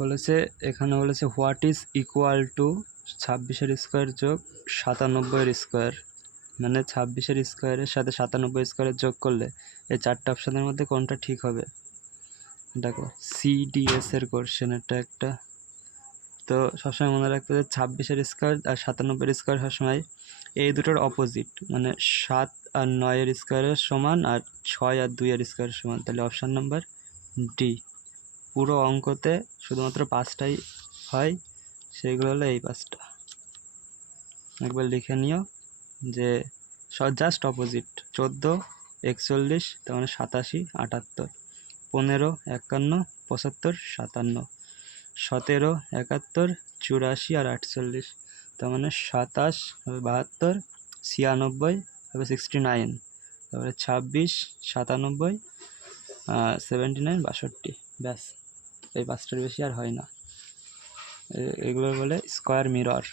বলেছে, এখানে বলেছে হোয়াট ইজ ইকুয়াল টু ছাব্বিশের স্কোয়ার যোগ সাতানব্বইয়ের স্কোয়ার মানে ছাব্বিশের স্কোয়ারের সাথে সাতানব্বই স্কোয়ারের যোগ করলে এই চারটে অপশানের মধ্যে কোনটা ঠিক হবে? দেখো সিডিএস এর কোশ্চেন এটা একটা। তো সবসময় মনে রাখতে হবে ছাব্বিশের স্কোয়ার আর সাতানব্বইয়ের স্কোয়ার সবসময় এই দুটোর অপোজিট মানে সাত আর নয়ের স্কোয়ারের সমান আর ছয় আর দুইয়ের স্কোয়ারের সমান। তাহলে অপশান নাম্বার ডি পুরো অঙ্কতে শুধুমাত্র পাঁচটাই হয় সেইগুলো হলো এই পাঁচটা। একবার লিখে নিও যে জাস্ট অপোজিট চোদ্দ, একচল্লিশ, তার মানে সাতাশি, আটাত্তর, পনেরো, একান্ন, পঁচাত্তর, সাতান্ন, সতেরো, একাত্তর, চুরাশি আর আটচল্লিশ, তার মানে সাতাশ হবে বাহাত্তর, ছিয়ানব্বই হবে সিক্সটি নাইন তারপরে ছাব্বিশ, সাতানব্বই সেভেন্টি নাইন বাষট্টি, ব্যাস। এই পাঁচটার বেশি আর হয় না। এগুলো বলে স্কোয়ার মিরর